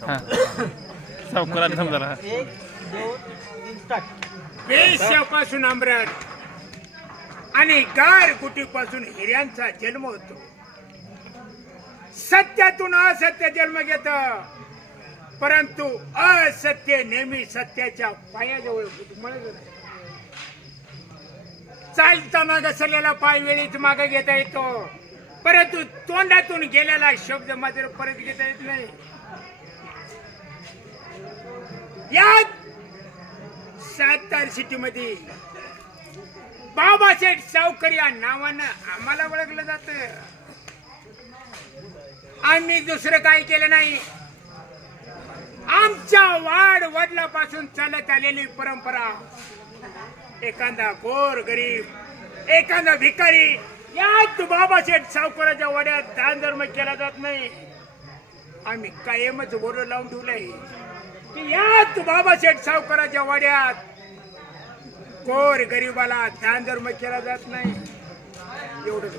सावकाराला समजा. 1 2 3 स्टार्ट. पेशापासून अम्राट आणि गारगुटीपासून हिऱ्यांचा जन्म होतो. सत्यातून असत्य जन्म घेत, परंतु असत्य नेहमी सत्याच्या पायाजवळ घुटमळत. चालताना घसरलेला पाय वेळीच मागे घेता येतो, परंतु तोंडातून गेलेला शब्द मात्र परत घेता येत नाही. यात सातार सिटी मध्ये बाबासाहेब सावकर या नावानं आम्हाला ओळखलं जात. आम्ही दुसरं काही केलं नाही. आमच्या वाड वडिलापासून चालत आलेली परंपरा. एखादा गोर गरीब, एखादा भिकारी, यात बाबासाहेब सावकाराच्या वाड्यात दान धर्म केला जात नाही. आम्ही कायमच बोर्ड लावून ठेवलंय की यात बाबासाहेब सावकाराच्या वाड्यात गोर गरीबाला दान धर्म केला जात नाही. एवढंच